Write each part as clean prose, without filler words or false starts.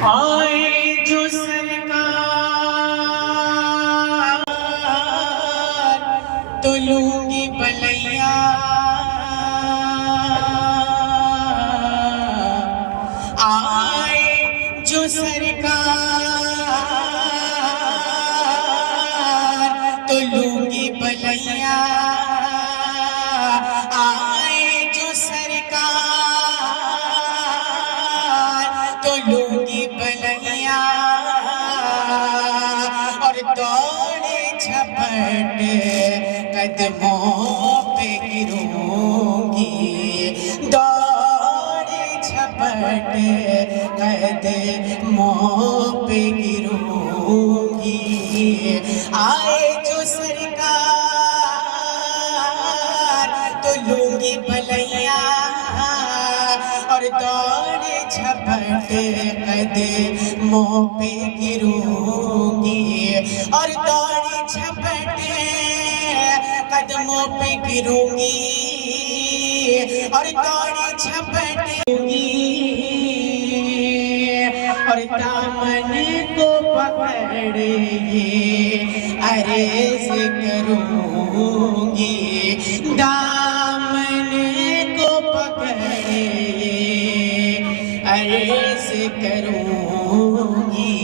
आए जो सरकार तो लूंगी बलैया, आए जो सरकार तो लूंगी बलैया, आए जो सरकार तो लूंगी बलैया। और दौड़े झपट कदमों पे गिरूंगी, दौड़े झपट कदमों पे गिरूंगी। आए जो सरकार तो लूंगी बलैया, और दौड़े झपट कदमों पे गिरूंगी, और दौड़े झपट कदमों पे गिरूंगी, और दौड़े झपट और दामन को पकड़े अर्ज करूंगी, दामन को पकड़े अर्ज करूंगी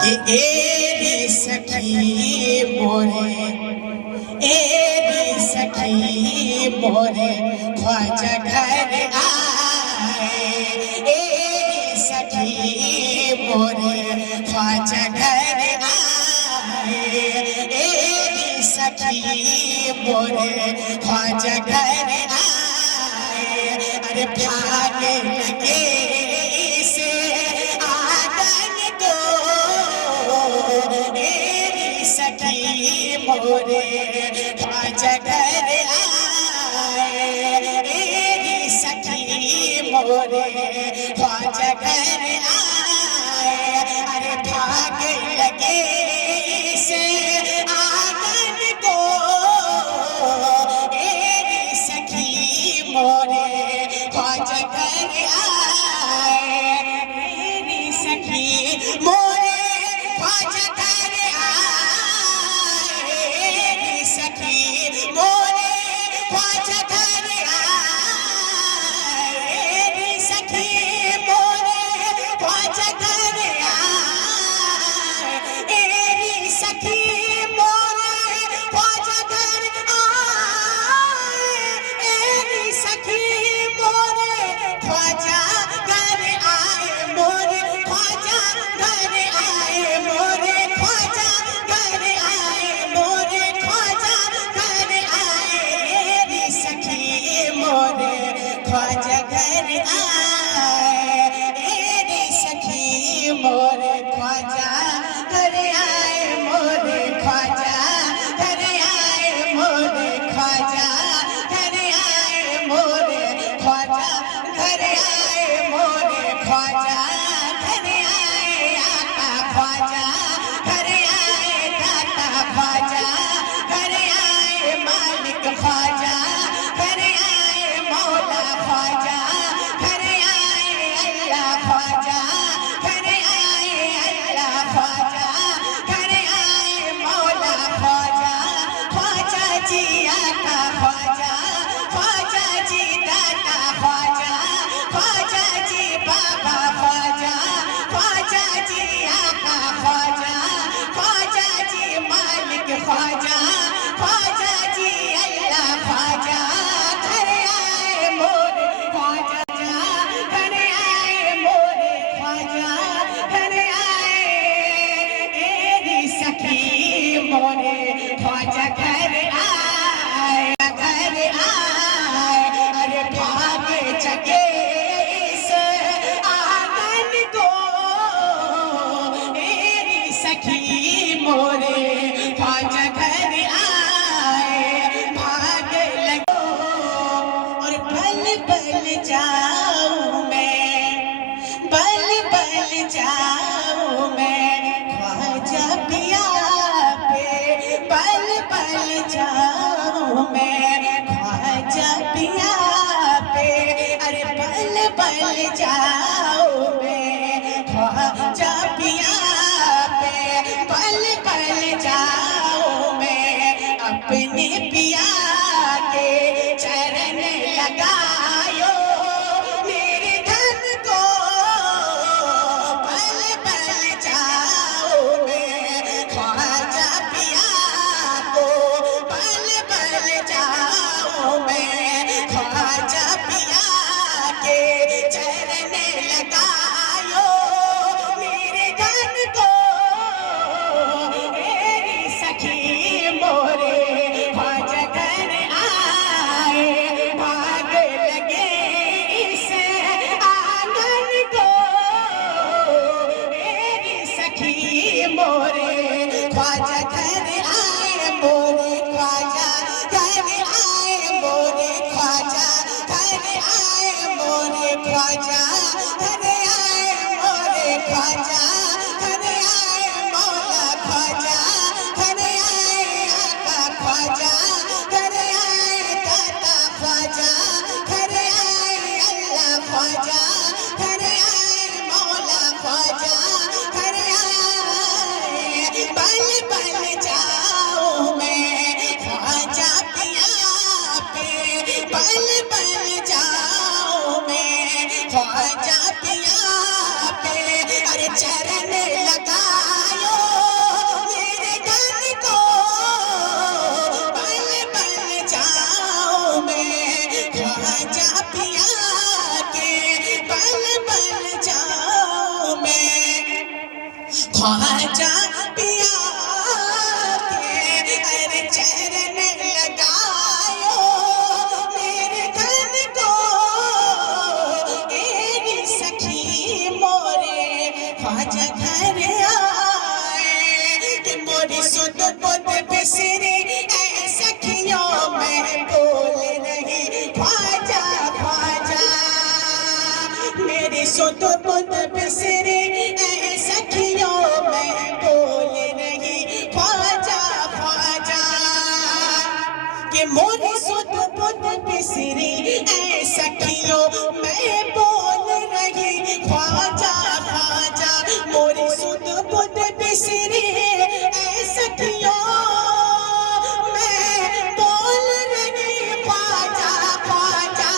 कि एरी सखी मोरे, एरी सखी मोरे ख्वाजा घर आए, एरी सखी मोरे ख्वाजा घर आए, एरी सखी मोरे ख्वाजा घर आए। अरे भागे लगे से आंगन को, एरी सखी मोरे ख्वाजा घर आए, एरी सखी मोरे ख्वाजा घर आए। अरे भागे लगे से आंगन को, एरी सखी मोरे ख्वाजा घर आए, एरी सखी मोरे ख्वाजा घर आए, एरी सखी मोरे ख्वाजा घर आए, एरी सखी मोरे ख्वाजा घर आए, एरी सखी मोरे ख्वाजा घर आए, एरी सखी मोरे ख्वाजा घर आए, मोरे ख्वाजा घर आए, मोरे ख्वाजा घर आए, मोरे ख्वाजा घर आए, एरी सखी मोरे ख्वाजा घर आए, एरी सखी मोरे ख्वाजा घर आए, मोरे ख्वाजा घर आए, मोरे ख्वाजा घर आए, मोरे ख्वाजा घर आए, मोरे ख्वाजा घर आए, आका ख्वाजा घर आए, दाता ख्वाजा घर आए, मालिक ख्वाजा घर आए, मौला ख्वाजा घर आए, अल्लाह ख्वाजा घर आए, अल्लाह ख्वाजा घर आए, मौला ख्वाजा, ख्वाजा जी आका ख्वाजा, ख्वाजा जी दाता ख्वाजा, ख्वाजा जी बाबा ख्वाजा, ख्वाजा जी आका ख्वाजा, ख्वाजा जी मालिक ख्वाजा, ख्वाजा जी अल्लाह ख्वाजा घर आए, मोरे ख्वाजा घर आए, मोरे ख्वाजा घर आए, एरी सखी मोरे ख्वाजा घर आए, घर आए। अरे भागे जगे इस आंगन को, एरी सखी मोरे ख्वाजा घर आए, भागे लगो और बल बल जाऊं मैं, बल बल जाऊं मैं ख्वाजा पिया पे, बल बल जाऊं मैं ख्वाजा पिया पे। अरे बल बल जाऊं मैं ख्वाजा घर आए मोरे ख्वाजा घर आए मोरे ख्वाजा घर आए मोरे ख्वाजा घर आए मोरे ख्वाजा घर आए मौला ख्वाजा घर आए आका ख्वाजा घर आए दाता ख्वाजा घर आए अल्लाह ख्वाजा घर आए मौला ख्वाजा घर आए पल पल जाऊं मैं ख्वाजा पिया पे पल पल जाऊं मैं ख्वाजा पिया पे अरे चरण लगायो मेरे धन को पल पल जाऊं मैं ख्वाजा पिया के पल पल जाऊं मैं ख्वाजा पिया के अरे चरण लगायो मेरे धन को एरी सखी मोरे ख्वाजा घर आए कि मोरी सुध बुध बिसरी ऐ सखियों मैं बोल रही ख्वाजा ख्वाजा मेरी सुध बुध बिसरी ऐ सखियों मैं बोल रही ख्वाजा ख्वाजा कि मोरी सुध बुध बिसरी ऐ सखियों मैं बोल रही ख्वाजा ख्वाजा मोरी सुध बुध बिसरी ऐ सखियों मैं बोल रही ख्वाजा ख्वाजा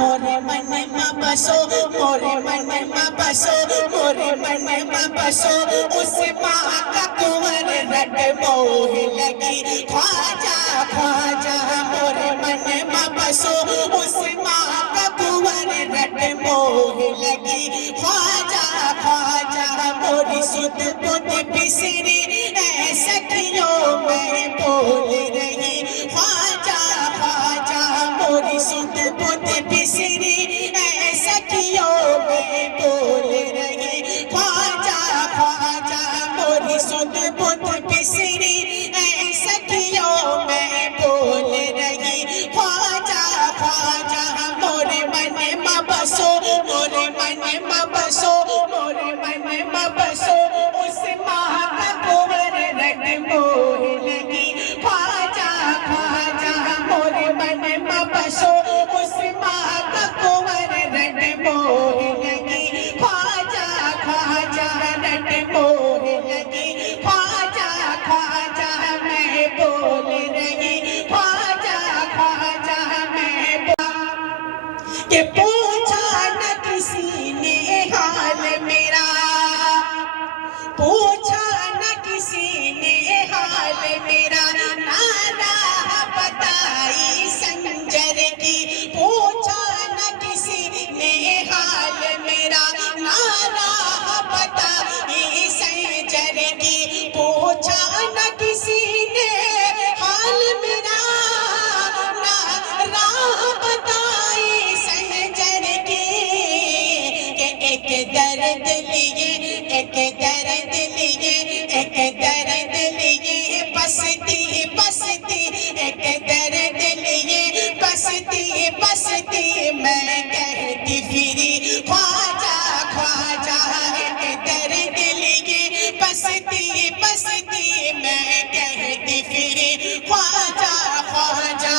मोरे मन में बसो मोरे मन में बसो मोरे मन में बसो उस माँ का कुंवर रट मोह लगी ख्वाजा ख्वाजा मोरे मन में बसो उस माँ का कुंवर रट मोह लगी ख्वाजा ख्वाजा मोरी सुध बुध बिसरी ऐ सखियों मैं बोल रही ख्वाजा ख्वाजा मोरी सुध बुध बिसरी ऐ सखियों मैं बोल रही ख्वाजा ख्वाजा मोरी सुध बुध बिसरी ऐ सखियों मैं बोल रही ख्वाजा ख्वाजा मोरे मन में बसो मोरे मन में बसो मोरे मन में बसो उस माँ का कुंवर रट मोह लगी ख्वाजा ख्वाजा मोरे मन में बसो उस माँ का कुंवर रट मोह लगी ख्वाजा ख्वाजा रट मोह लगी ख्वाजा ख्वाजा मैं बोल रही ख्वाजा ख्वाजा मैं कि पूछा न किसी ने हाल मेरा पूछा न किसी ने हाल मेरा ना राह बताई संजर की पूछा न किसी ने हाल मेरा ना राह बताई संजर की पूछा न किसी ने हाल मेरा ना राह बताई संजर की कि एक दर्द लिए एक दर्द लिए एक दर्द लिए बसती बसती एक दर्द लिए बसती बसती मैं कहती फिरी ख्वाजा ख्वाजा एक दर्द लिए बसती बसती मैं कहती फिरी ख्वाजा ख्वाजा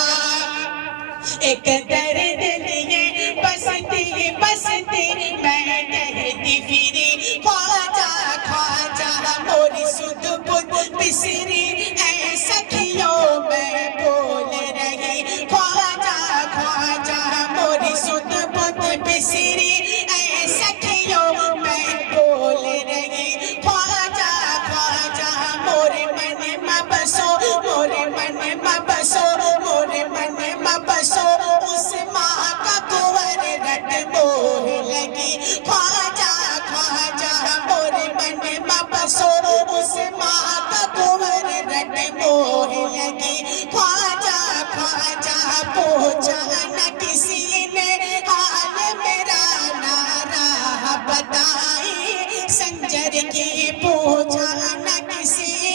एक दर्द लिए बसती बसती मैं कहती फिरी ख्वाजा ख्वाजा मोरी सुध बुध बिसरी ऐ सखियों मैं बोल रही ख्वाजा ख्वाजा मोरी सुध बुध बिसरी ऐ सखियों मैं बोल रही ख्वाजा ख्वाजा मोरे मन में बसो मोरे मन में बसो मोरे मन में बसो उस माँ का कुंवर रट मोह लगी ख्वाजा ख्वाजा मोरे मन में बसो उस माँ का कुंवर रट मोह लगी ख्वाजा ख्वाजा पूछा न किसी ने हाल मेरा ना राह बताई संजर की पूछा न किसी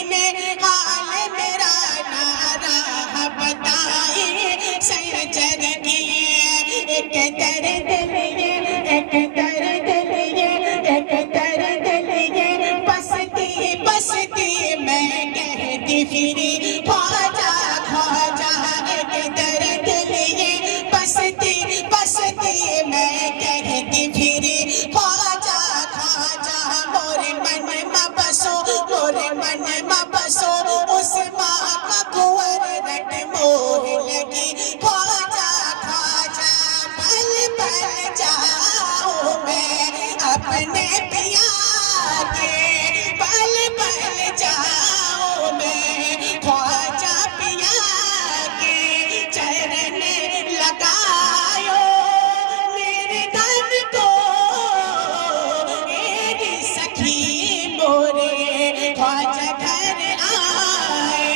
फिरी ख्वाजा ख्वाजा मोरे मन में बसो मोरे मन में बसो उस माँ का कुंवर रट मोह लगी ख्वाजा ख्वाजा पल पल जाऊं मैं अपने पिया के पल पल जाऊं मैं ख्वाजा पिया के चरण लगायो मेरे तन को मेरी सखी मोरे ख्वाजा घर आए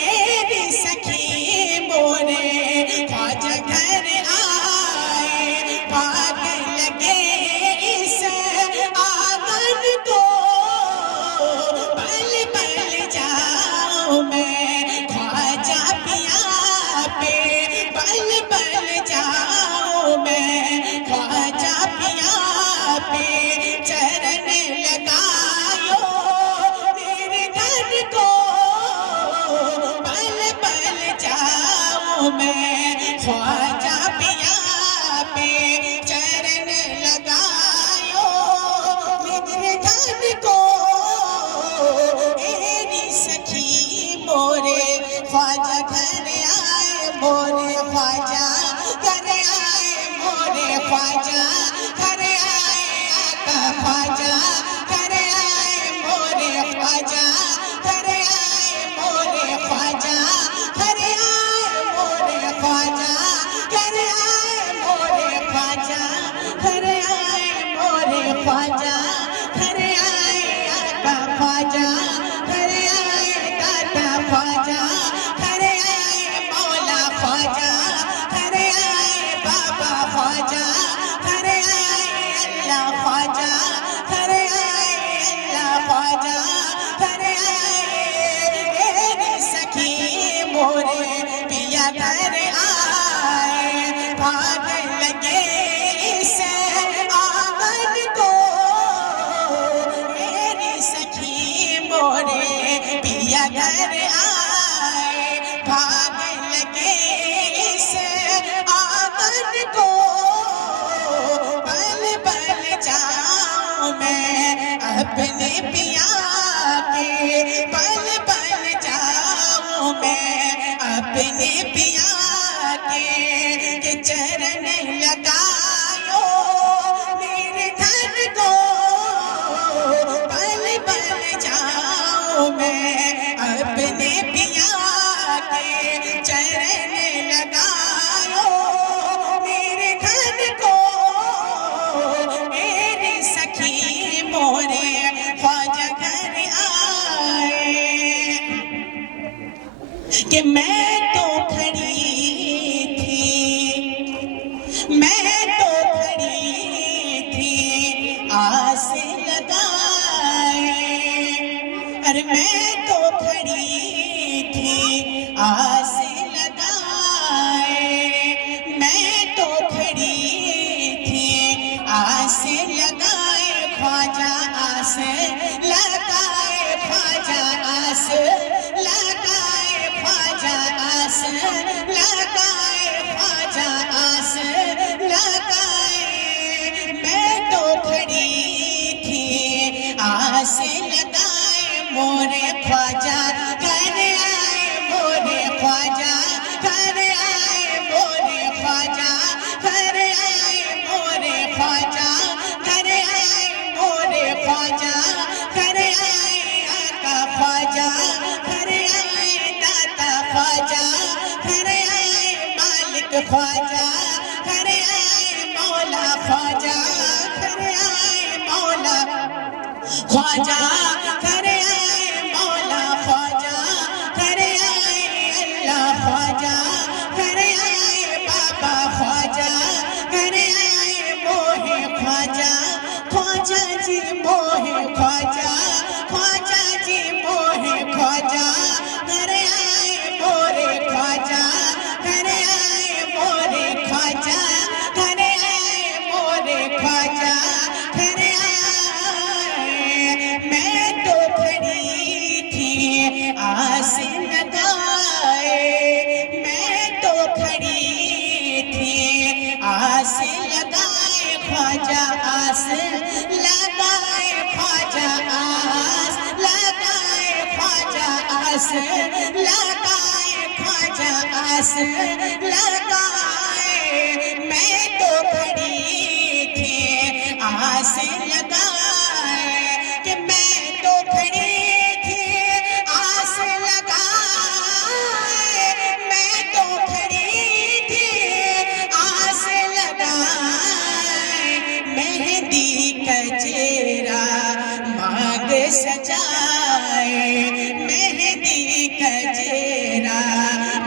मेरी सखी मोरे ख्वाजा घर आए भाग लगे इस आंगन को पल पल जाऊं मैं ख्वाजा पिया पे पल पल जाऊं मैं ख्वाजा पिया पे चरण लगायो मेरे घर को पल पल जाऊं मैं ख्वाजा पिया पे चरण लगायो मेरे घर को मेरी सखी मोरे ख्वाजा घर आए मोरे ख्वाजा घर आए मोरे ख्वाजा घर आए आका ख्वाजा घर आए मोरे ख्वाजा घर आए मोरे ख्वाजा घर आए मोरे ख्वाजा घर आए मोरे ख्वाजा घर आए मोरे ख्वाजा घर आए आका ख्वाजा घर आए दाता ख्वाजा घर आए मौला ख्वाजा घर आए बाबा ख्वाजा घर आए अल्लाह ख्वाजा घर आए अल्लाह ख्वाजा घर आए मेरी सखी मोरे पिया घर आए भाग लगे इस आंगन को मेरी सखी मोरे पिया घर आए भाग लगे इस आंगन को पल पल जाऊं मैं अपने पिया के पल पल जाऊं मैं अपने पिया के चरण लगायो मेरे धन को पल पल जाऊं मैं अपने पिया के चरण लगायो मेरे धन को मेरी सखी मोरे ख्वाजा घर आए कि मैं तो खड़ी थी मैं तो खड़ी थी आस लगाए अरे मैं तो खड़ी थी आस लगाए मैं तो खड़ी थी आस लगाए ख्वाजा आस लगाए ख्वाजा आस लगाए ख्वाजा आस लगाए ख्वाजा आस लगाए मैं तो खड़ी थी आस लगाए मोरे ख्वाजा घर आए मोरे ख्वाजा घर आए मोरे ख्वाजा घर आए मोरे ख्वाजा घर आए मोरे ख्वाजा घर आए आका ख्वाजा घर आए दाता ख्वाजा घर आए मालिक ख्वाजा घर आए मौला ख्वाजा घर आए मौला ख्वाजा घर आए मौला ख्वाजा घर आए अल्लाह ख्वाजा घर आए बाबा ख्वाजा घर आए मोहे ख्वाजा ख्वाजा जी मोहे ख्वाजा ख्वाजा जी मोहे ख्वाजा घर आए मोरे ख्वाजा घर आए मोरे ख्वाजा घर आए मोरे ख्वाजा घर आए मैं तो खड़ी थी आस लगाए मैं तो खड़ी थी आस लगाए ख्वाजा आस लगाए ख्वाजा आस लगाए ख्वाजा आस लगाए ख्वाजा आस लगाए। मैं तो खड़ी थी आस लगाए कि मैं तो खड़ी थी आस लगाए। मैं तो खड़ी थी आस लगाए। मेहंदी का चेहरा मांग सजाए। मेहंदी का चेहरा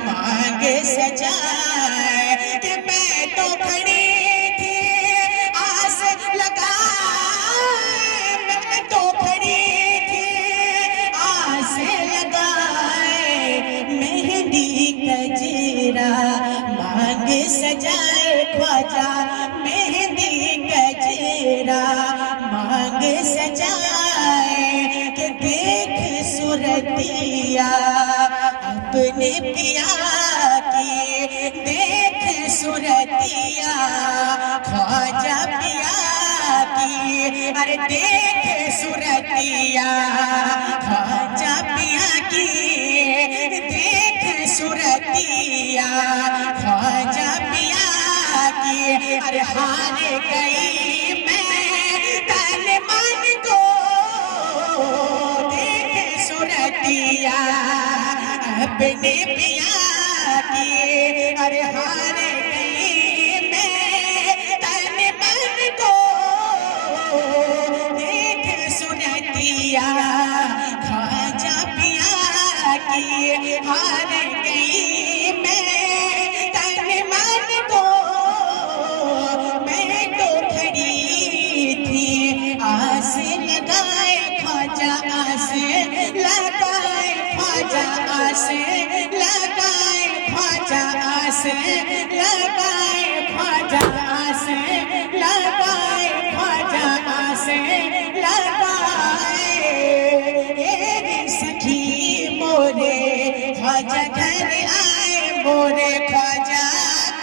मांग सजाए कि मैं तो खड़ी थी आस लगाए। मैं तो खड़ी थी आस लगाए। मेहंदी का चेहरा मांग सजाए ख्वाजा मेहंदी का चेहरा मांग सजाए कि देख सूरतिया अपने पिया की देख सूरतिया ख्वाजा पिया की। अरे देख सूरतिया ख्वाजा पिया की देख सूरतिया ख्वाजा पिया की। अरे हार गई मैं तन मन को देख सूरतिया अपने पिया की। अरे हार गई मैं तन मन को देख सूरतिया ख्वाजा पिया की। हार गई मैं तन मन को मैं तो खड़ी थी आस लगाए ख्वाजा आस लगाए ख्वाजा आस लगाए ख्वाजा आस लगाए ख्वाजा आस लगाए ख्वाजा आस लगाए। सखी मोरे ख्वाजा घर आए मोरे ख्वाजा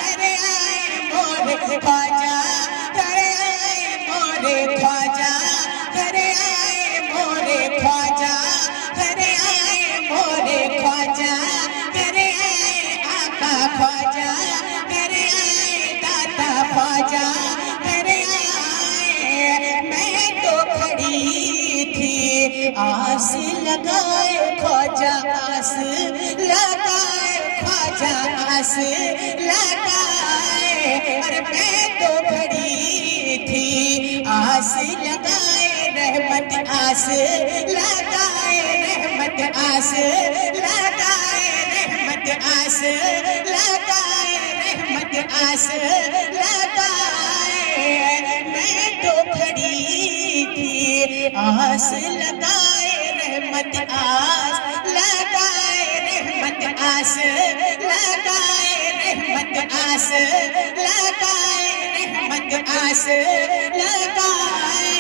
घर आए मोरे ख्वाजा घर आए मोरे ख्वाजा घर आए मोरे ख्वाजा घर आए मोरे ख्वाजा घर आए आका ख्वाजा घर आए दाता ख्वाजा घर आए। मैं तो खड़ी थी आस लगाए ख्वाजा आस लगाए ख्वाजा आस लगाए। अरे मैं तो खड़ी थी आस लगाए रहमत आस लगाए रहमत आस लगाए रहमत आस लगाए रहमत आस लगाए। मैं तो खड़ी थी आस लगाए रहमत आस लगाए रहमत आस लगाए रहमत आस लगाए रहमत आस लगाए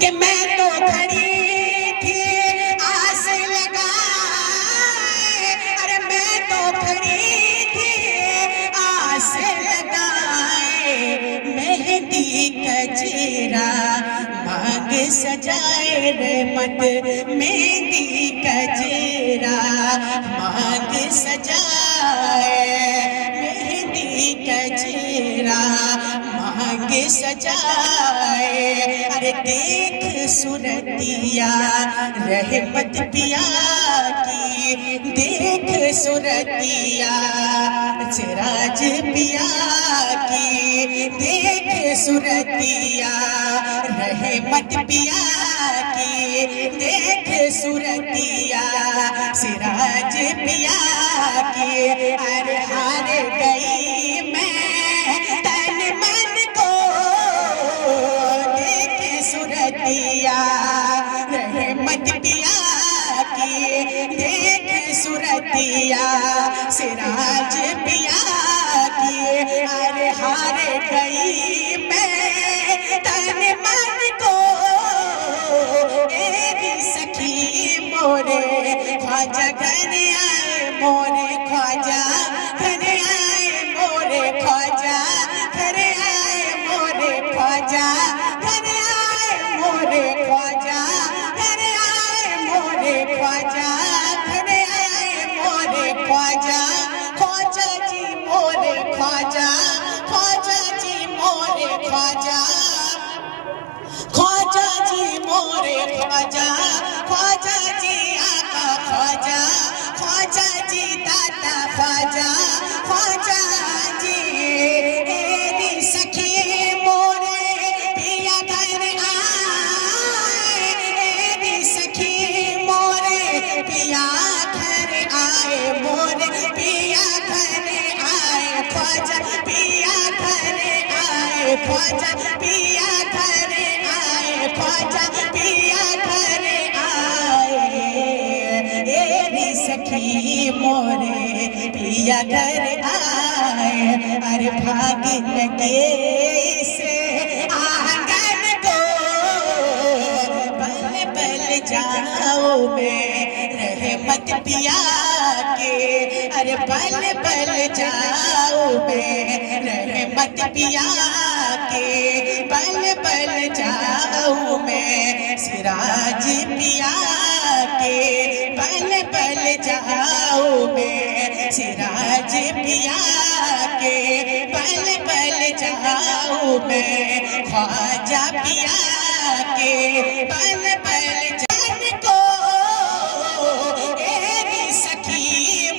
कि मैं तो खड़ी थी आस लगाए। अरे मैं तो खड़ी थी आस लगाए। मेहंदी का चेहरा मांग सजाए रहमत मेहंदी का चेहरा मांग सजाए। मेहंदी का चेहरा मांग सजाए। अरे देख सूरतिया रहमत पिया की देख सूरतिया सिराज पिया की देख सूरतिया रहमत पिया की देख सूरतिया सिराज पिया की। अरे हार गई मैं तन मन को देख सूरतिया रहमत पिया की देख सूरतिया सिराज पिया की। अरे हार गई मैं तन मन को सखी मोरे ख्वाजा घर आए मोरे ख्वाजा घर आए मोरे ख्वाजा घर आए मोरे ख्वाजा ख्वाजा घर आए मोरे ख्वाजा घर आए मोरे ख्वाजा घर आए मोरे ख्वाजा ख्वाजा जी मोरे ख्वाजा ख्वाजा जी मोरे ख्वाजा ख्वाजा जी मोरे ख्वाजा ख्वाजा जी आका ख्वाजा ख्वाजा जी दाता ख्वाजा ख्वाजा जी तेरी सखी मोरे पिया घर आए तेरी सखी मोरे पिया घर आए मोरे पिया घर आए ख्वाजा पिया घर आए ख्वाजा पिया घर आए ख्वाजा पिया घर आए तेरी सखी मोरे पिया घर आए अरे भाग लगे से आंगन को बल बल जाओ मैं रहमत पिया के अरे बल बल जाओ मैं रहमत पिया के बल बल जाओ मैं सिराज पिया के बल बल जाओ मैं सिराज पिया के बल बल जाओ मैं ख्वाजा पिया के बल बल जान को तेरी सखी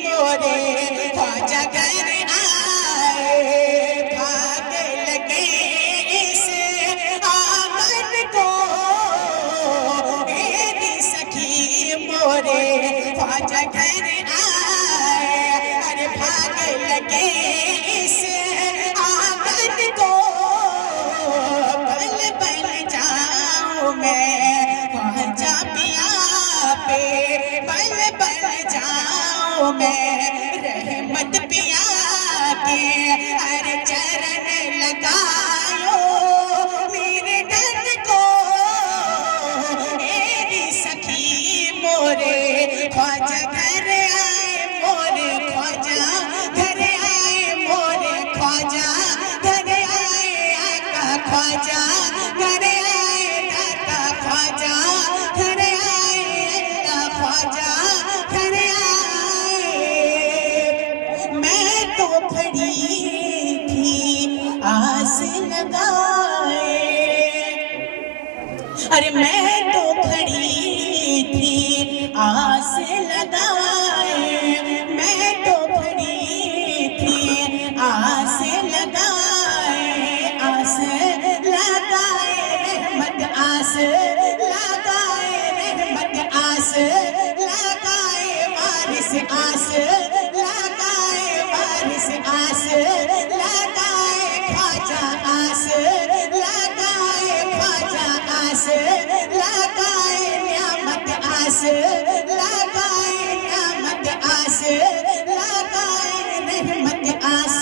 मोरे ख्वाजा घर आए भाग लगे इस आंगन को तेरी सखी मोरे ख्वाजा घर आए अरे भाग लगे इस आंगन को बल बल जाओ मैं ख्वाजा पिया पे बल बल जाओ मैं रहमत पिया के अरे चरण लगायो मेरे दर्द को तेरी सखी मोरे ख्वाजा घर आए मोरे ख्वाजा घर आए मोरे ख्वाजा घर आए आका ख्वाजा घर आए दाता ख्वाजा घर आए अल्लाह ख्वाजा घर आए मैं तो खड़ी थी आस लगाए अरे मैं तो खड़ी थी आस लगाए मैं तो खड़ी थी आस लगाए रहमत आस लगाए रहमत आस लगाए वारिस आस लगाए वारिस आस लगाए ख्वाजा आस लगाए ख्वाजा आस लगाए नियामत आस लगाए नियामत आस लगाए रहमत आस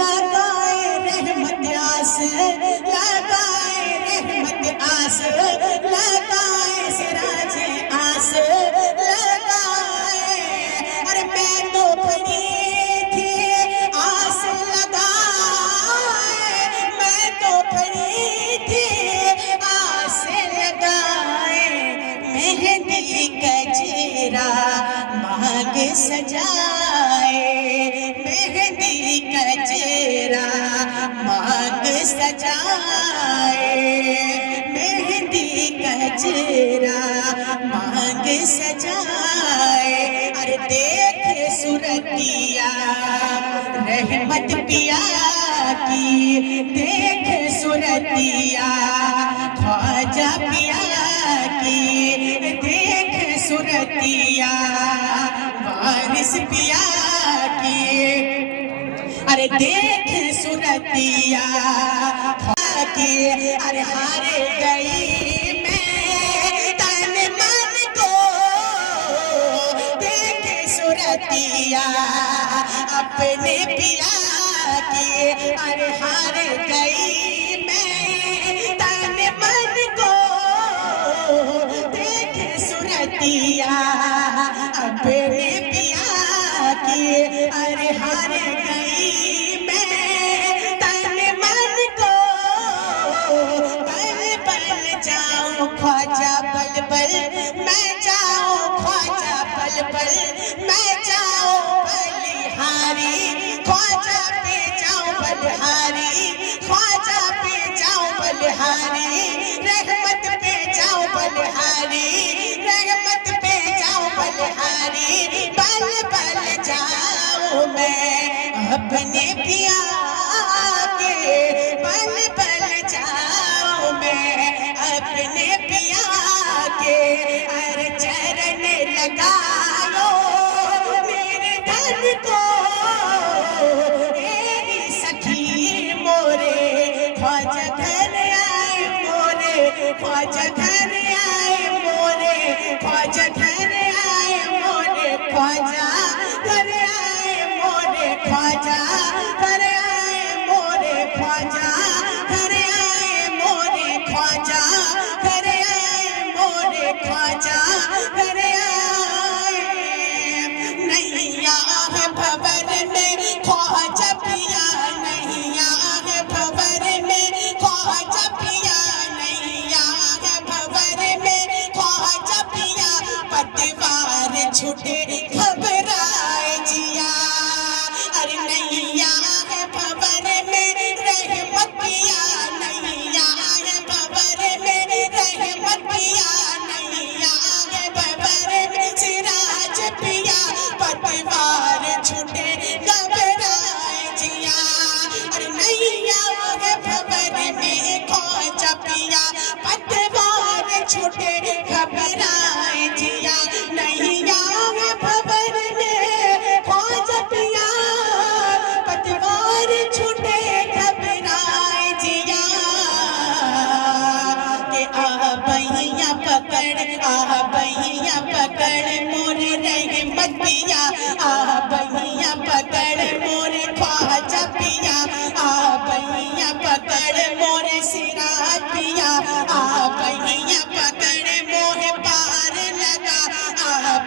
लगाए रहमत आस लगाए रहमत आस लगाए सिराज आस लगाए अरे मैं तो खड़ी थी आस लगाए मैं तो खड़ी थी आस लगाए मेहंदी कजरा मांग सजाए मेहंदी कजरा मांग सजाए मेहंदी कजरा मांग सजाए अरे देख सुरतिया रहमत पिया की देख सुरतिया ख्वाजा पिया की देख सुरतिया वारिस पिया की अरे देख सुरतिया की अरे हार गई मैं तन मन को देख सुरतिया अपने पिया की अरे हार गई मैं तन मन को देख सुरतिया अपने पिया की अरे हार गई मैं तन मन को जाऊं ख्वाजा बलबल, मैं जाऊं ख्वाजा बलबल, मैं जाऊं बलिहारी, ख्वाजा पे जाऊं बलिहारी, ख्वाजा पे जाऊं बलिहारी, रहमत पे जाऊं बलिहारी, रहमत पे जाऊं बलिहारी, बल बल जाऊं मैं अपने पिया के, बल बल जाऊं मैं अपने पिया के, हर चरण लगाओ मेरे धन को, मेरी सखी मोरे ख्वाजा घर आए मोरे, ख्वाजा घर आए मोरे, ख्वाजा घर आए मोरे, ख्वाजा घर आए मोरे, ख्वाजा घर आए मोरे, ख्वाजा घर आए मोरे, ख्वाजा घर आए मोरे, ख्वाजा घर आए। नैया है भंवर में ख्वाजा पिया, नैया है भंवर में ख्वाजा पिया, नैया है भंवर में ख्वाजा पिया, पतवार छूटे घबराए जिया, अरे नैया है भंवर में रहमत पिया, नैया है भंवर में रहमत पिया, नैया है भंवर में सिराज पिया, पतवार छूटे घबराए जिया, अरे नैया है भंवर में ख्वाजा पिया, पतवार छूटे घबराए जिया, नैया है भंवर में ख्वाजा पिया, पतवार छूटे घबराए जिया, के बहिया पकड़, बहिया पकड़ मोरे रहमत पिया, बहिया पकड़ मोरे ख्वाजा पिया, बहिया पकड़ मोरे सिराज पिया, बहिया पकड़ मोरे पार लगा,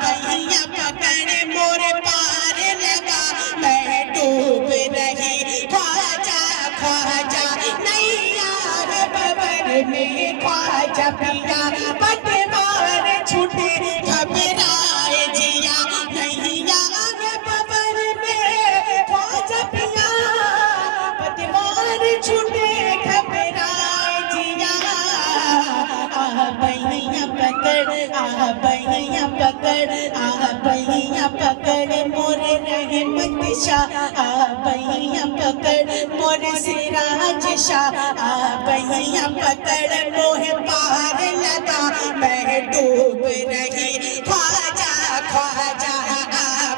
बहिया पकड़ मोरे पार लगा, मैं डूब रही ख्वाजा ख्वाजा, नैया है भंवर में ख्वाजा पिया, पतवार छूटे घबराए जिया, नैया है भंवर में ख्वाजा पिया, पतवार छूटे घबराए जिया, बहिया पकड़, बहिया पकड़, बहिया पकड़ मोरे रहमत शाह, बहिया पकड़ मोरे सिराज शाह, बहिया पकड़ मोहे पार लगा, मैं डूब रही ख्वाजा ख्वाजा,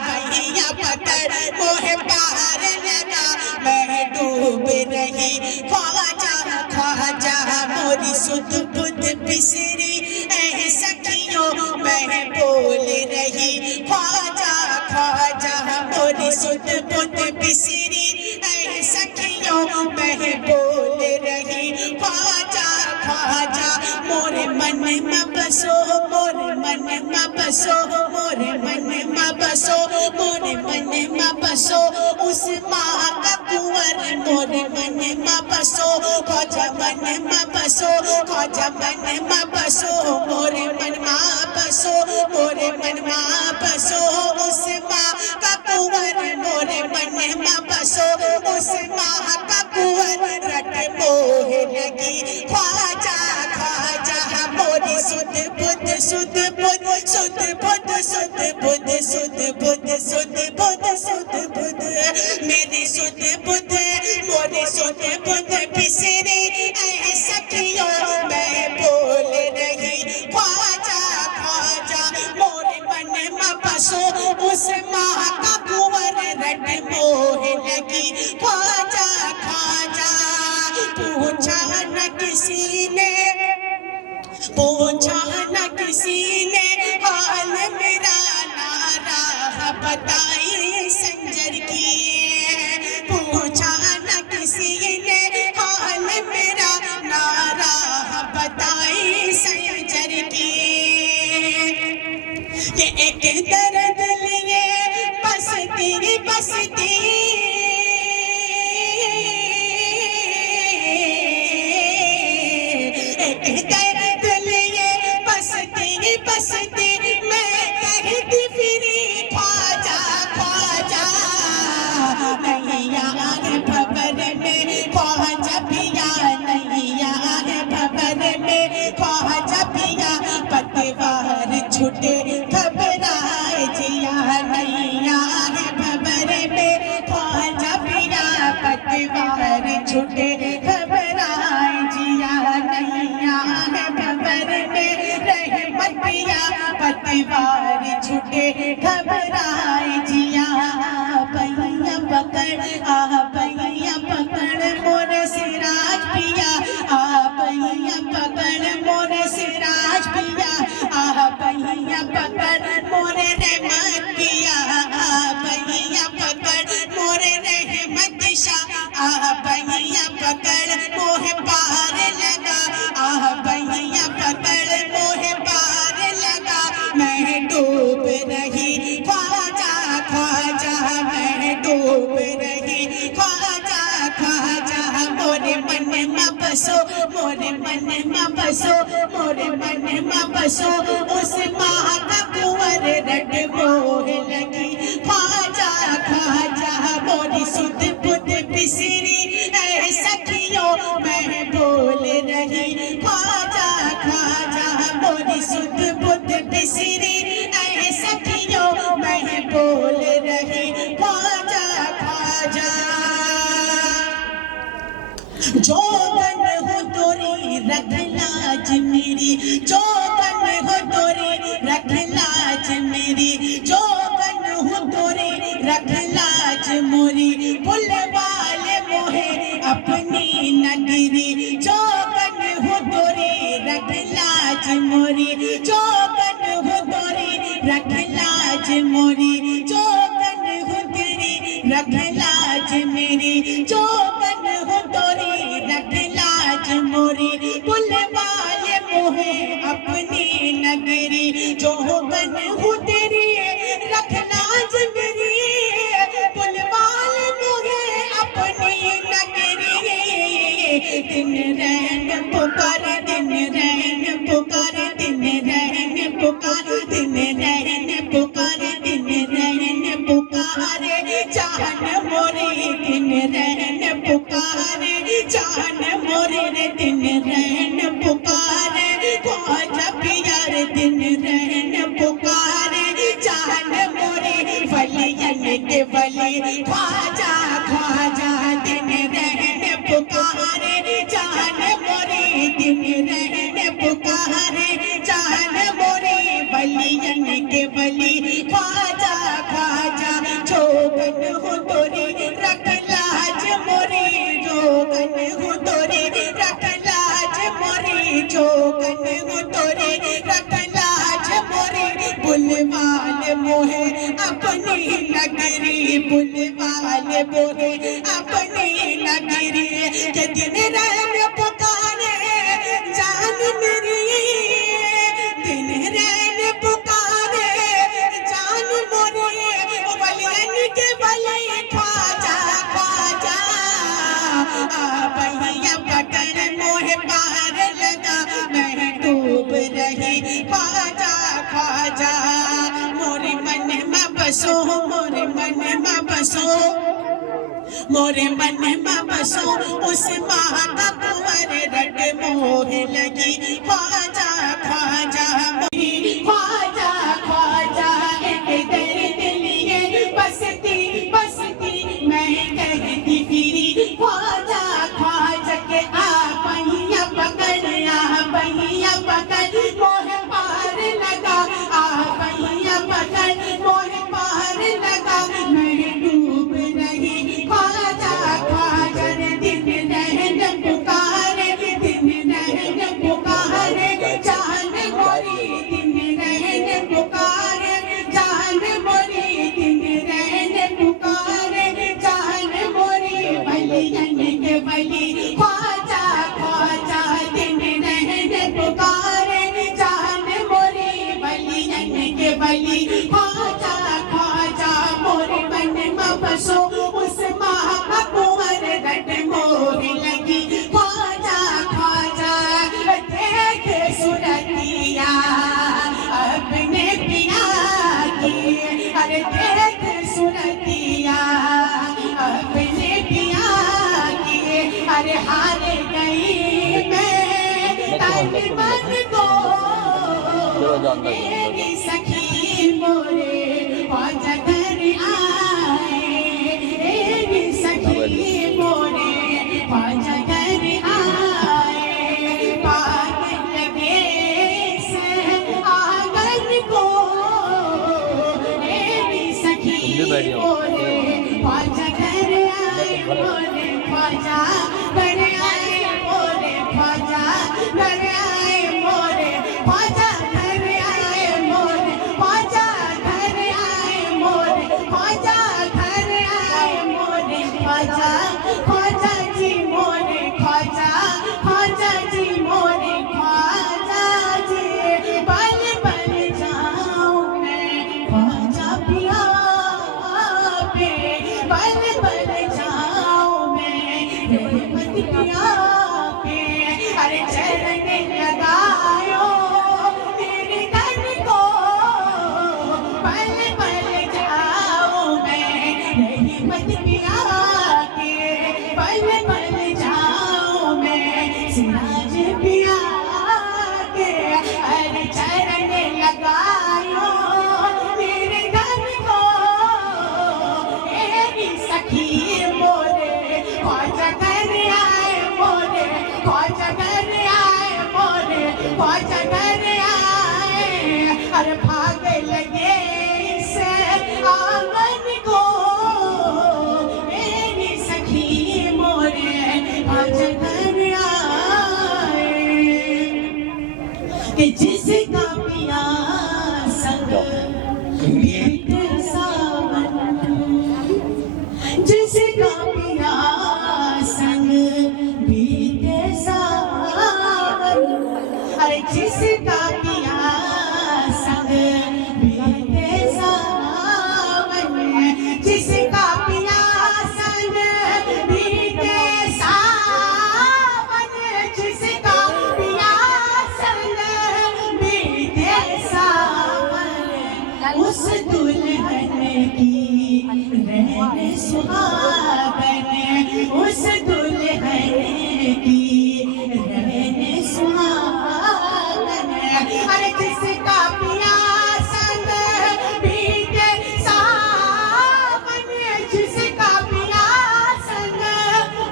बहिया पकड़ मोहे पार लगा, मैं डूब रही ख्वाजा ख्वाजा, मोरी सुध बुध बिसरी ऐ सखियों मैं बोल रही ख्वाजा ख्वाजा, मोरी सुध बुध बिसरी ऐ सखियों मैं बोल रही ख्वाजा ख्वाजा, मोरे मन में बसो, मोरे मन में बसो, मोरे मन में बसो, मोरे मन में बसो, उस माँ का कुंवर मोरे मन में बसो, ख्वाजा मन में बसो, ख्वाजा मन में बसो, मोरे मन में बसो, मोरे मन में बसो, उस माँ का कुंवर मोरे मन में बसो, उस माँ का कुंवर रट मोहे लगी ख्वाजा ख्वाजा, मोरी सुध बुध सुध बुध सुध बुध सुध बुध सुध बुध सुध बुध सुध बुध, मेरी सुध बुध मोरी सुध बुध बिसरी ऐ सखियों मैं बोल रही ख्वाजा ख्वाजा, मोरे मन में बसो, उस माँ का कुंवर रट मोहे लगी ख्वाजा ख्वाजा, पूछा न किसी ने, पूछा न किसी ने हाल मेरा, नारा बताई संजर की, पूछा न किसी ने हाल मेरा, नारा बताई संजर की, ये एक दर्द लिए बसती बसती, एक दर्द लिए छूटे घबराए जिया नैया है भंवर में ख्वाजा पिया पतवार छूटे घबराए जिया नैया है भंवर में रहमत पिया पतवार छूटे घबराए जिया पहिया पकड़ मोर सिराज पिया पहिया पकड़ मोर सिराज पिया पहिया पकड़ मोर रहमत पिया पहिया पकड़ मोर रहमत शाह पहिया पकड़ मोह पार लगा पहिया पकड़ मोह पार लगा मैं डूब रही ख्वाजा ख्वाजा मैं डूब रही ख्वाजा ख्वाजा मोरे मन में बसो मोरे मन में बसो मोरे मन में बसो उस माह का कुंवर रट मोह लगी ख्वाजा ख्वाजा मोरी सुध बुध बिसरी ऐ सखियों मैं बोल रही ख्वाजा ख्वाजा मोरी सुध बुध बिसरी ऐ सखियों मैं बोल रही ख्वाजा ख्वाजा जो गन हो तोरी रख लाज मेरी जो गन हो तोरी रख लाज मेरी जो गन हो तोरी रख लाज मोरी पुल वाले मोहे अपनी नगरी जो गन हो तोरी रख लाज मोरी जो गन हो तोरी रख लाज मोरी जो गन हो तेरी रख लाज मेरी जो गन हो तोरी रख लाज मोरी पुल वाले मोहे अपनी नगरी जो गन हो तेरी रख लाज मेरी पुल वाले मोहे अपनी नगरी दिन रैन पुकार दिन रैन पुकार दिन रैन पुकार दिन रैन पुकार दिन रैन पुकारे जान मोरे दिन रैन पुकारे जान मोरे रे दिन रैन पुकारे ख्वाजा पिया रे दिन रैन पुकारे जान मोरे वलियन के वली ख्वाजा ख्वाजा दिन रैन पुकारे जान मोरे दिन रैन पुकारे जान मोरे वलियन के वली ख्वाजा ख्वाजा जोगन हो तोरी रख लाज मोरे जोगन हो तोरी रख लाज मोरे जोगन हो तोरी रख लाज मोरे बुलवाल मोहे अपनी नगरी बुलवाल मोहे अपनी नगरी के दिन रैन पुकारे जान मेरी दिन रैन पुकारे जान मोरे वलियन के वली ख्वाजा ख्वाजा पहिया पकड़ मोहे पार लगा मैं डूब रही ख्वाजा ख्वाजा मोरे मन में बसो मोरे मन में बसो मोरे मन में बसो उस माह का कुंवर रट मोह लगी ख्वाजा ख्वाजा ख्वाजा ख्वाजा एक दर्द लिए बसती बसती मैं कहती फिरी ख्वाजा ख्वाजा के पहिया पकड़ मोह पार लगा पहिया पकड़ मोह पार लगा मैं डूब रही ख्वाजा ख्वाजा दिन रहन पुकारे दिन रहन पुकारे जान मोरी दिन रहन पुकारे जान मोरी दिन रहन पुकारे जान मोरी वलियन के वली ख्वाजा ख्वाजा दिन रहन पुकारे मेरी सखी मोरे ख्वाजा घर आए, मेरी सखी मोरे ख्वाजा घर आए, पागल लगे से आंगन को, मेरी सखी मोरे ख्वाजा घर आए, मोरे ख्वाजा घर आए, मोरे ख्वाजा घर आए, मोरे ख्वाजा घर आए, मोरे ख्वाजा घर आए, मोरे ख्वाजा घर आए, मोरे ख्वाजा, ख्वाजा जी मोरे ख्वाजा, ख्वाजा जी मोरे ख्वाजा जी, पल पल जाऊं मैं ख्वाजा पिया पे, पल पल जाऊं मैं रहमत पिया पे, अरे चरण लगायो मेरे तन को, पल पल जाऊं मैं रहमत पिया के, पल पल जाऊं मैं सिराज पिया के, अरे चरण लगायो मेरे तन को, मेरी सखी मोरे ख्वाजा घर आए, मोरे ख्वाजा घर आए, मोरे ख्वाजा घर आए, अरे भाग लगे से आंगन को, मेरी सखी मोरे ख्वाजा घर आए, कि जिसका पिया संग बीते सावन, जिसका पिया संग बीते सावन, अरे जिसका पिया संग बीते सावन, जिसका पिया संग बीते सावन, जिसका पिया संग बीते सावन, उस दुल्हन की रहन सुहागन, उस दुल्हन की रहन सुहागन, अरे जिसका पिया संग बीते सावन, जिसका पिया संग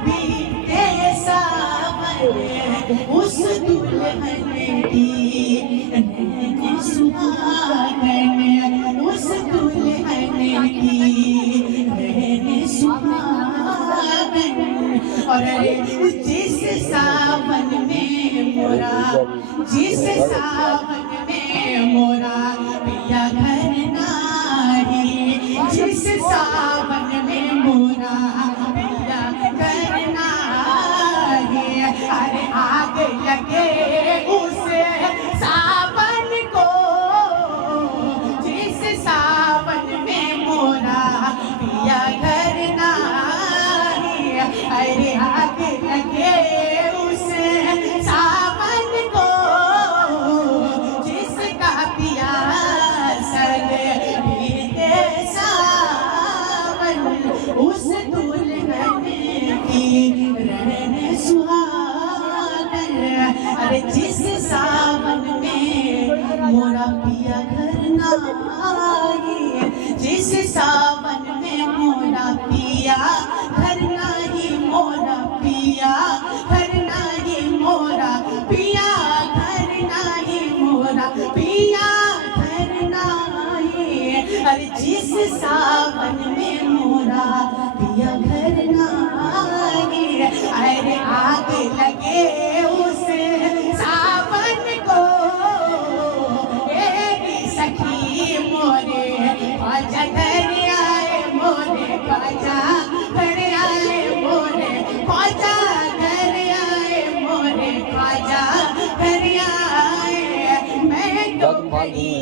बीते सावन, उस दुल्हन की रहन सुहागन, उस दुल्हन की रहन सुहागन, और जिस सावन में मोरा, जिस सावन में मोरा पिया घर नाही, जिस सावन में मोरा पिया घर नाही, अरे आग लगे उस सावन को, जिस सावन में मोरा पिया घर नाही, अरे आग लगे उस सावन को, जिसका पिया संग बीते सावन, उस दुल्हन की रहन सुहागन, अरे जिस सावन में मोरा पिया घर नाही, जिस सावन में मोरा पिया घर नाही, मोरा पिया घर नाही, मोरा पिया घर नाही, मोरा पिया घर नाही, अरे जिस सावन में मोरा पिया घर नाही, अरे आग लगे उस सावन को, मेरी सखी मोरे ख्वाजा घर आए, मोरे ख्वाजा घर आए, मोरे ख्वाजा घर आए, मोरे ख्वाजा घर आए, मैं तो खड़ी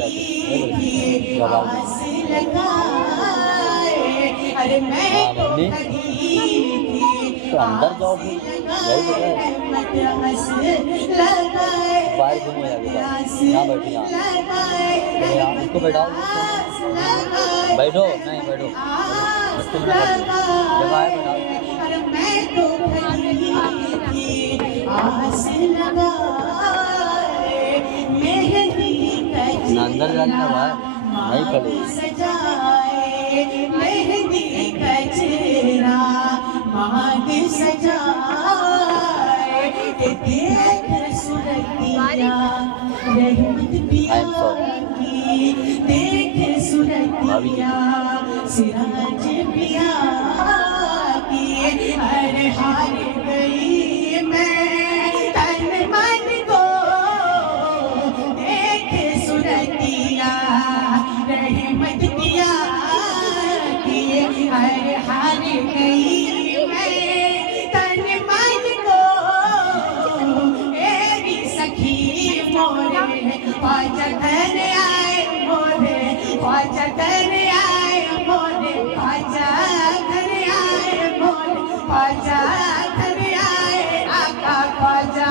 थी आस लगाए, अरे मैं तो खड़ी थी अंदर जाओ फिर रहमत हंस लगाए, बाहर घूमो यार, यहाँ बैठो, यहाँ इसको बैठाओ, बैठो नहीं बैठो, इसको जब आए बैठाओ, अरे मैं तो खड़ी थी आस लगाए, मेहंदी अंदर जाने ना बाहर नहीं खड़े सजाए मेहंदी गजरा मांग सजाए देख सुरतिया रहमत पिया की देख सुरतिया सिराज पिया की हर हार गई मैं तन मन को देख सुरतिया रहमत पिया की हर हार गई मैं तन मन को मेरी सखी मोरे ख्वाजा घर आए मोरे ख्वाजा घर आए मोरे ख्वाजा घर आए मोरे ख्वाजा घर आए आका ख्वाजा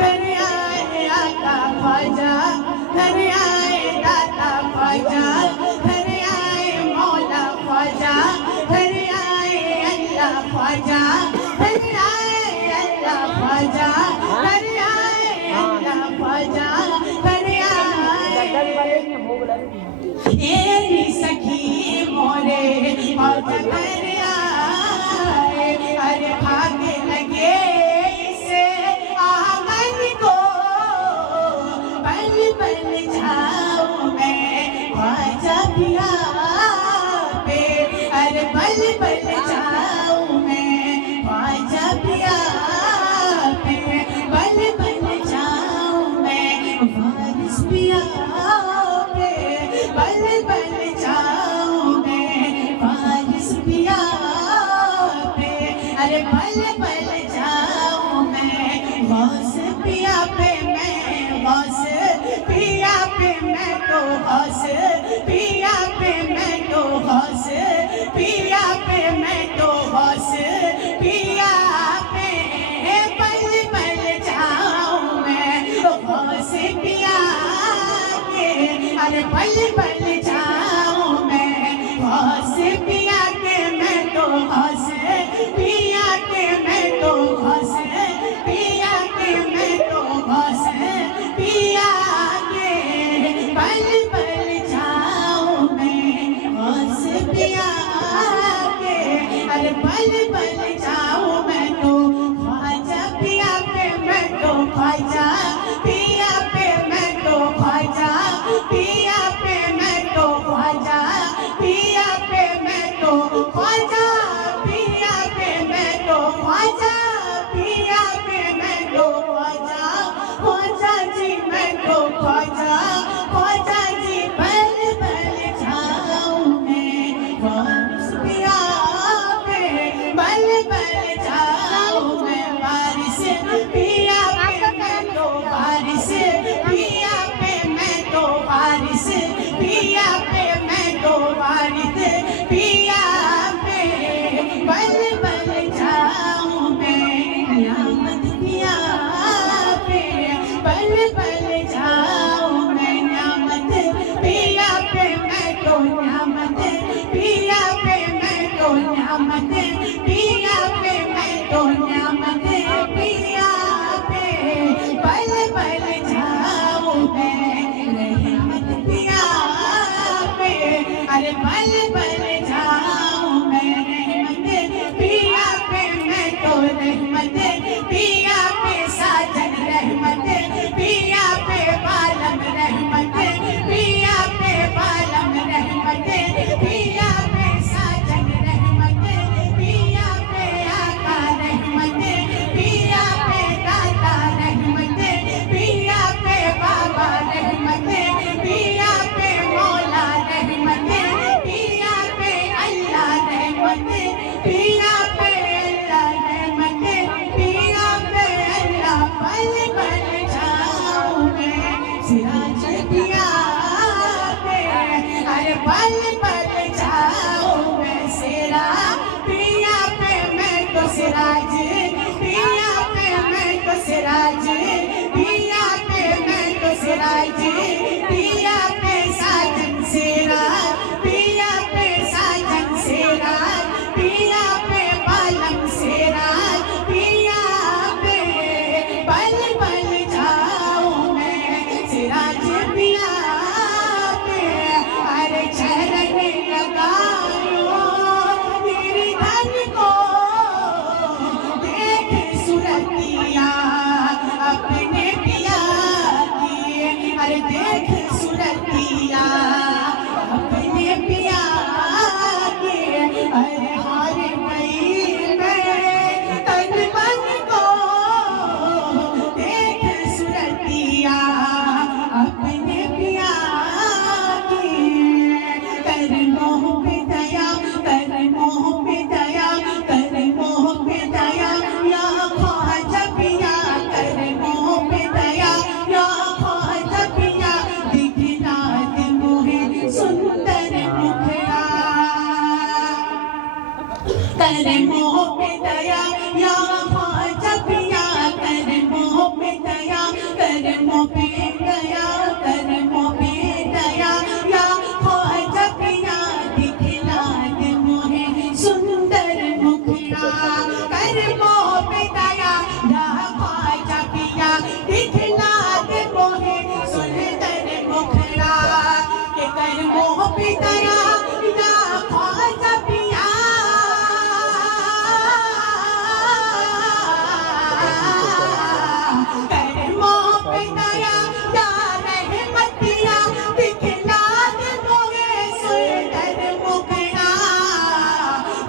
घर आए आका ख्वाजा घर आए दाता ख्वाजा घर आए मौला ख्वाजा घर आए अल्लाह ख्वाजा घर आए अल्लाह ख्वाजा घर आए अल्लाह ख्वाजा घर आए तेरी सखी मोरे ख्वाजा घर आए अरे भागे लगे इसे आंगन को पल पल जाऊं मैं ख्वाजा पिया पे अरे पल पल जाऊं मैं ख्वाजा पिया पे पल पल जाऊं मैं वारिस पिया पे पल पल जाऊं मैं वारिस पिया पे अरे पल पल जाऊं मैं गौस पिया पे मैं गौस पिया पे मैं तो गौस पिया पे मैं तो गौस पिया पे मैं तो गौस पिया पे पल पल जाऊं मैं गौस पिया के अरे पल पल जाऊं मैं गौस पिया के मैं तो गौस पिया के मैं तो गौस पिया के मैं तो गौस पिया के पल पल जाऊं मैं गौस पिया के अरे पल पल जाऊं मैं तो ख्वाजा पिया पे मैं तो ख्वाजा पिया पे मैं तो ख्वाजा पिया पे मैं तो ख्वाजा पिया पे मैं तो ख्वाजा पिया पे मैं तो ख्वाजा पिया पे मैं तो ख्वाजा ख्वाजा जी मैं तो ख्वाजा ख्वाजा जी पल पल जाऊं मैं वारिस पिया पे पल पल जाऊं मैं वारिस पिया पे मैं तो वारिस पिया पे मैं तो वारिस पिया पे मैं तो वारिस पिया पे पल पल जाऊं मैं नियामत पिया पे पल पल जाऊं मैं नियामत पिया पे मैं तो नियामत पिया पे मैं तो नियामत पिया पे मैं तो नियामत पिया पे पल पल जाऊं मैं रहमत पिया पे अरे पल पल जाऊं मैं रहमत पिया पे मैं तो रहमत पिया पे साजन रहमत पिया पे बालम रहमत पिया पे बालम रहमत पिया पे साजन रहमत पिया पे आका रहमत पिया पे दाता रहमत पिया पे बाबा रहमत पिया पे मौला रहमत पिया पे अल्लाह रहमत पिया पे अल्लाह रहमत पिया पे अल्लाह पल पल जाऊं मैं सिराज पिया पे अरे पल पल जाऊं मैं सिरा पिया पे मैं तो सिराज पिया पे मैं तो सिराज पिया पे मैं तो सिराज पिया पे साजन सेरा पिया पे साजन सेरा पिया पे बालम सेरा पिया पे पल पल जाऊं मैं सिराज पिया कर्मों पे दया, कर्मों पे दया, या ख्वाजा पिया दिखला दे मोहे सुंदर मुखड़ा। कर्मों पे दया, या ख्वाजा पिया दिखला दे मोहे सुंदर मुखड़ा। के कर्मों पे दया, या ख्वाजा पिया, कर्मों पे दया, या रहमतिया दिखला दे मोहे सुंदर मुखड़ा।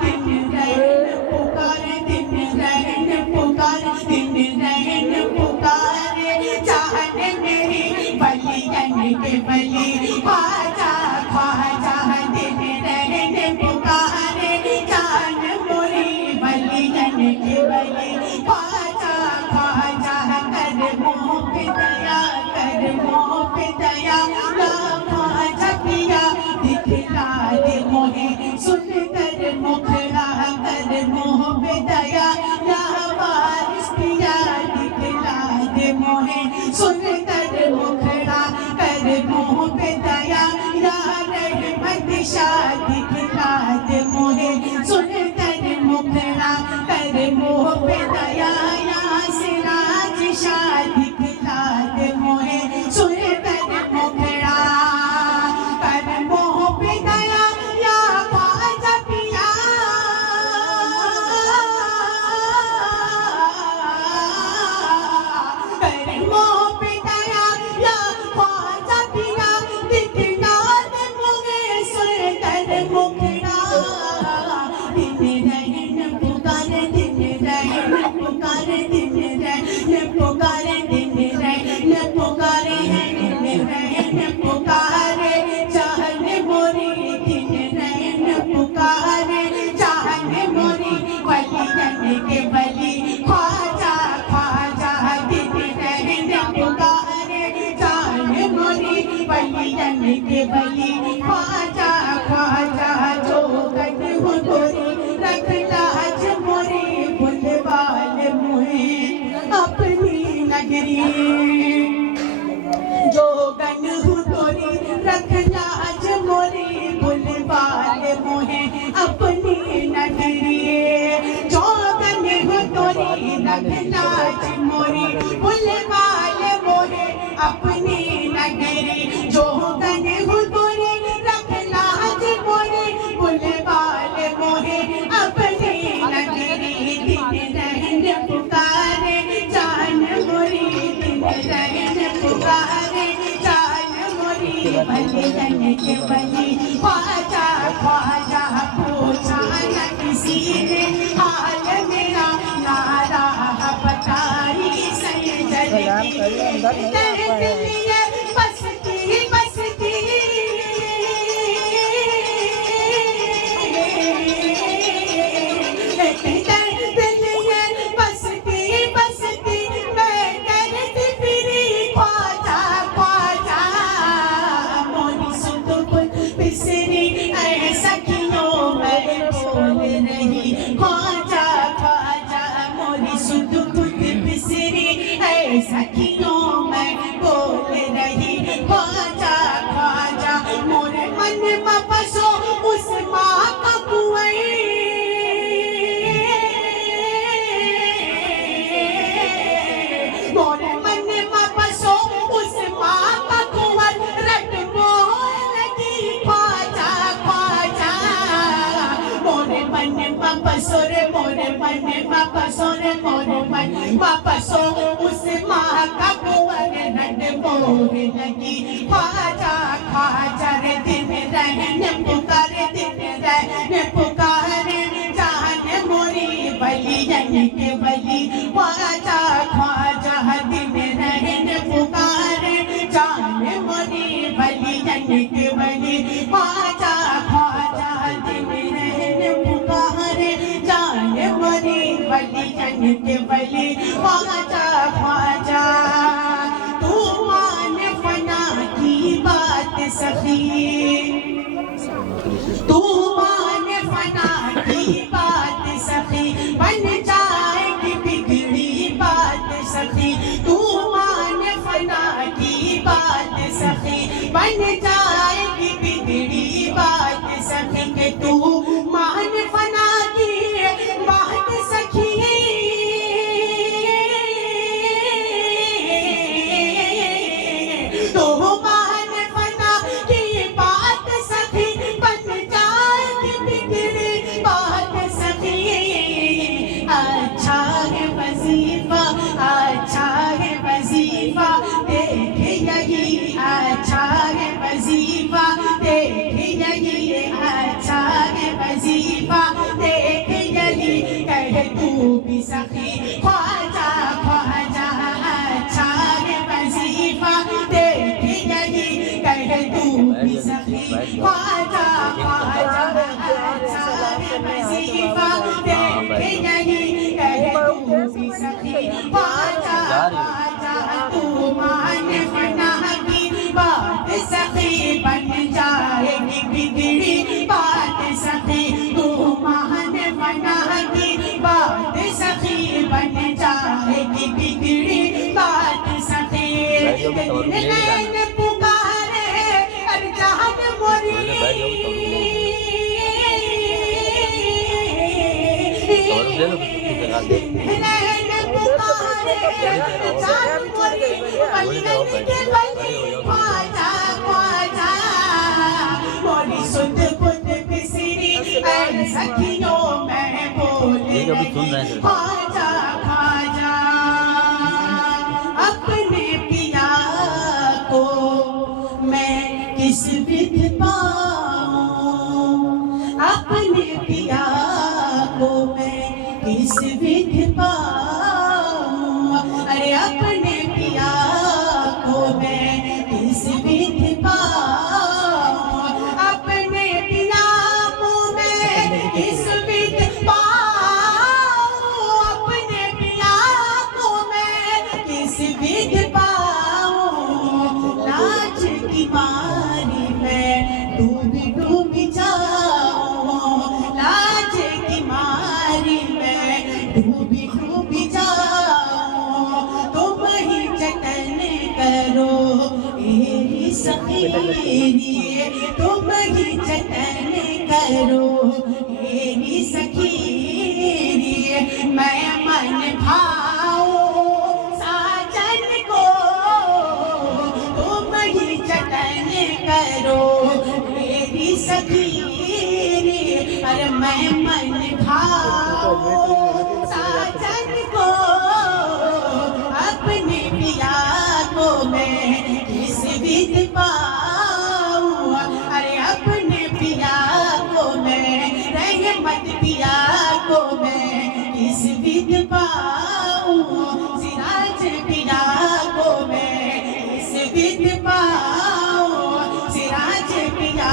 दिन रैन पुकारे, दिन रैन पुकारे, दिन रैन पुकारे, चाहने मेरी बलियन के बलि ख्वाजा ख्वाजा। दिन रैन पुकारे, चाहन मोरी बलियन के बलि ख्वाजा ख्वाजा। कर्मों पे दया, कर्मों पे दया, या ख्वाजा पिया दिखला दे मोहे सुंदर मुखड़ा। कर्मों पे दया, या वारिस पिया दिखला दे मोहे सुंदर मुखड़ा। कर्मों पे दया, या रहमत शाह दिखला दे मोहे सुंदर मुखड़ा। कर्मों पे दया, या सिराज शाह दिखला दे मोहे सुंदर मुखड़ा। कर्मों पे दया, या ख्वाजा पिया, कर्मों पे दया, या ख्वाजा पिया दिखला दे मोहे सुंदर मुखड़ा। दिन रैन पुकारे, दिन रैन पुकारे, दिन रैन पुकारे, दिन रैन पुकारे, दिन रैन पुकारे, चाहने मोरी दिन रैन पुकारे, चाहने मोरी बलियन के बलि ख्वाजा ख्वाजा। दिन रैन पुकारे, चाहने मोरी बलियन के बलि ख्वाजा ख्वाजा। जो कट हो गोरी रख लाज मोरी, बुलवाल मुहे अपनी नगरी। जो गन हो गोरी रख लाज मोरी, बुलवाल मुहे अपनी नगरी। जो गन हो गोरी रख लाज मोरी, बुलवाल मोहे अपनी नगरी। जो गन हो गोरी रख लाज मोरी, बुलवाल मोहे अपनी नगरी। दिन रैन पुकारे, जान मोरी, दिन रैन पुकारे, जान मोरी बलियन के बलि ख्वाजा ख्वाजा। पूछा न किसी ने हाल मेरा, नारा बताई सैयद की। दर्द लिए बसती बसती, दर्द लिए बसती बसती, मैं करती फिरी ख्वाजा ख्वाजा। मोरी सुतुपुर बिसरी ऐसा क्यों मैं बोल रही ख्वाजा ख्वाजा। मोरी सुतुपुर बिसरी ऐसा क्यों मैं बोल रही ख्वाजा ख्वाजा। मोरे मन में बसो उस माँ का कुएं, मोरे मन में बसो उस माँ का कुंवर। रट मोह लगी ख्वाजा ख्वाजा। मोरे मन में बसो रे, मोरे मन में बसो रे, मोरे मन में बसो उस माँ का कुंवर। रट मोह लगी ख्वाजा ख्वाजा। रे दिन रैन पुकारे, दिन रैन पुकारे, जाने मोरी बलियन के बलि ख्वाजा ख्वाजा। दिन रैन पुकारे, जाने मोरी बलियन के बलि ख्वाजा ख्वाजा। दिन रैन पुकारे, जाने मोरी बलियन के बलि ख्वाजा ख्वाजा। तू मान फना की बात सखी, तू मान फना की बात सखी, बन जाएगी बिगड़ी बात सखी। तू मान फना बन जाएगी बिगड़ी बात सखी के तू मान फना की बात सखी तो मान फना की बात सखी बन जाएगी बिगड़ी बात सखी अच्छा है वजीफा देख यही अच्छा है वजीफा देख यही अच्छा है वजीफा देख यही कह तू भी सखी ख्वाजा ख्वाजा अच्छा है वजीफा देख यही कह तू भी सखी ख्वाजा ख्वाजा अच्छा है वजीफा देख यही कह तू भी सखी ख्वाजा ख्वाजा तू मान फना की बात सखी बन जाएगी बिगड़ी बात सखी तू मान फना की बात सखी बन जाएगी बिगड़ी बात सखी नैन पुकारे अरजान मोरी नैन पुकारे अरजान मोरी बलियन के बली ख्वाजा ख्वाजा मोरी सुध बुध बिसरी ऐ सखियों मैं बोले ख्वाजा ख्वाजा अपने पिया को मैं किस विध पाऊं अपने पिया को मैं किस विध पाऊं अरे अपने पिया को मैं किस विध पाऊं अपने पिया को मैं किस विध पाऊं अपने पिया को मैं किस विध पाऊं लाज की मारी मैं डूब डूब जाऊं लाज की मारी मैं डूब डूब जाऊं तुम ही जतन करो मेरी सखी तुम ही जतन करो मेरी सखी मैं मन भाऊं साजन को तुम ही जतन करो मेरी सखी अरे मैं मन भाऊं साजन को अपने पिया को मैं किस विध पाऊं अरे अपने पिया को मैं रहमत पिया को मैं किस विध पाऊं सिराज पिया को मैं किस विध पाऊं सिराज पिया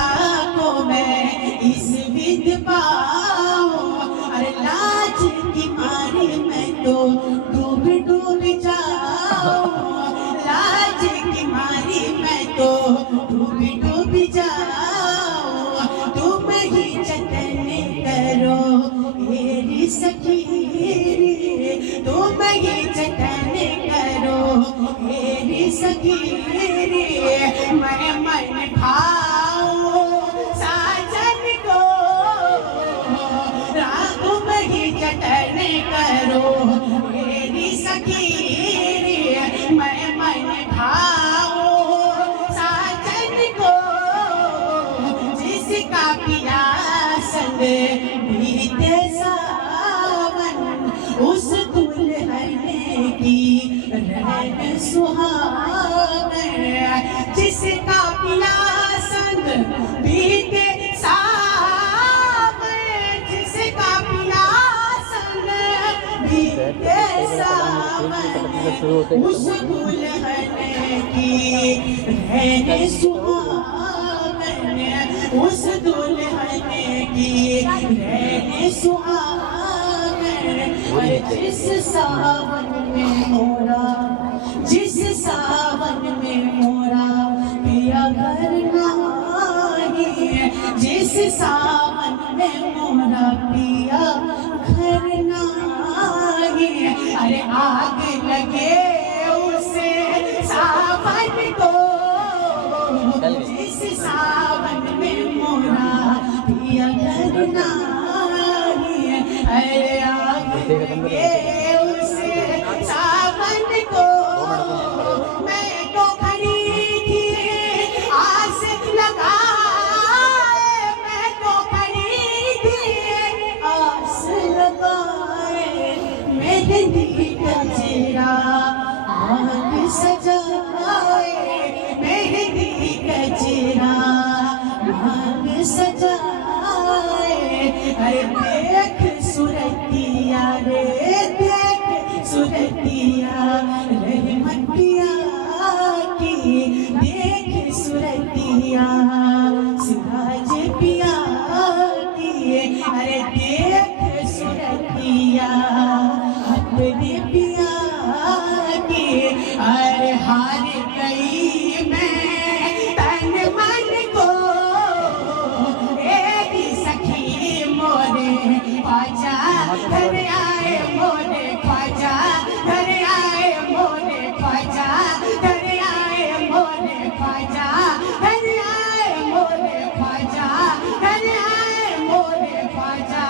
को मैं किस विध पाऊं अरे लाज की मारी मैं तो डूब डूब जाऊं लाज की मारी मैं तो डूब डूब जाऊं तुम ही जतन करो मेरी सखी तुम ही जतन करो मेरी सखी मैं मन भाऊं साजन को तुम ही जतन करो मेरी सखी मैं मन भाऊं साजन को जिसका पिया संग बीते सावन उस दुल्हन की रहन सुहावन जिसका पिया संग बीते सावन जिसका पिया संग बीते सावन उस दुल्हन की रहन सुहावन उस दुल्हन की रहन सुहावन जिस सावन में मोरा जिस सावन में मोरा पिया घर नाही जिस सावन में मोरा पिया घर नाही अरे आग लगे उसे सावन को जाए। अरे देख सुरतिया रे देख सुरतिया रहमतिया की देख सुरतिया सिराज पिया की अरे देख सुरतिया अपने पिया की अरे हार गई मैं तन मन को एरी सखी मोरे ख्वाजा घर आए मोरे ख्वाजा घर आए मोरे ख्वाजा घर आए मोरे ख्वाजा घर आए मोरे ख्वाजा घर आए मोरे ख्वाजा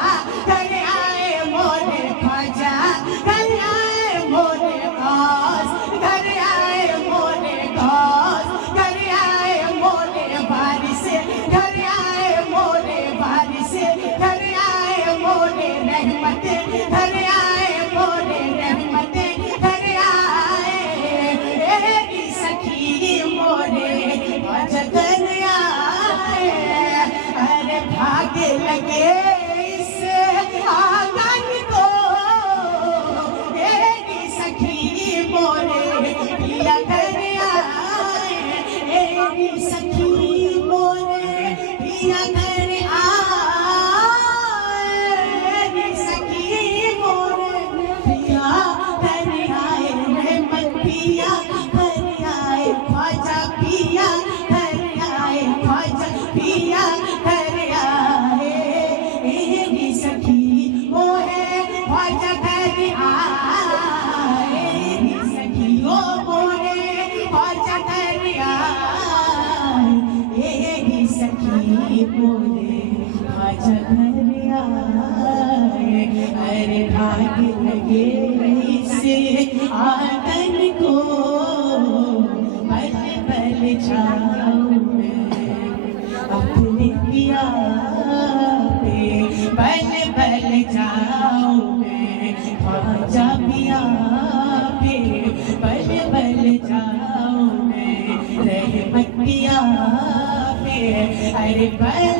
घर आए मोरे ख्वाजा घर आए मोरे खास घर आए मोरे खास घर आए मोरे बारिश घर आए मोरे बारिश घर आए मोरे रहमत घर आए मोरे रहमत घर आए एरी सखी मोरे अजगर आए। अरे भागे लगे इस आंगन को एरी सखी मोरे पिया घर आए। एरी सखी मोरे पिया घर आए। एरी सखी मोरे पिया घर आए। रहमत पिया घर आए ख्वाजा पिया घर आए ख्वाजा पिया घर आए। एरी सखी मोरे ख्वाजा घर आए। एरी सखी ओ मोरे ख्वाजा घर आए। एरी सखी मोरे ख्वाजा घर आए। अरे भाग लगे इसे आंगन को बल बल जाऊं मैं अपने पिया पे बल बल जाऊं मैं ख्वाजा पिया पे बल बल जाऊं मैं रहमत पिया पे अरे बल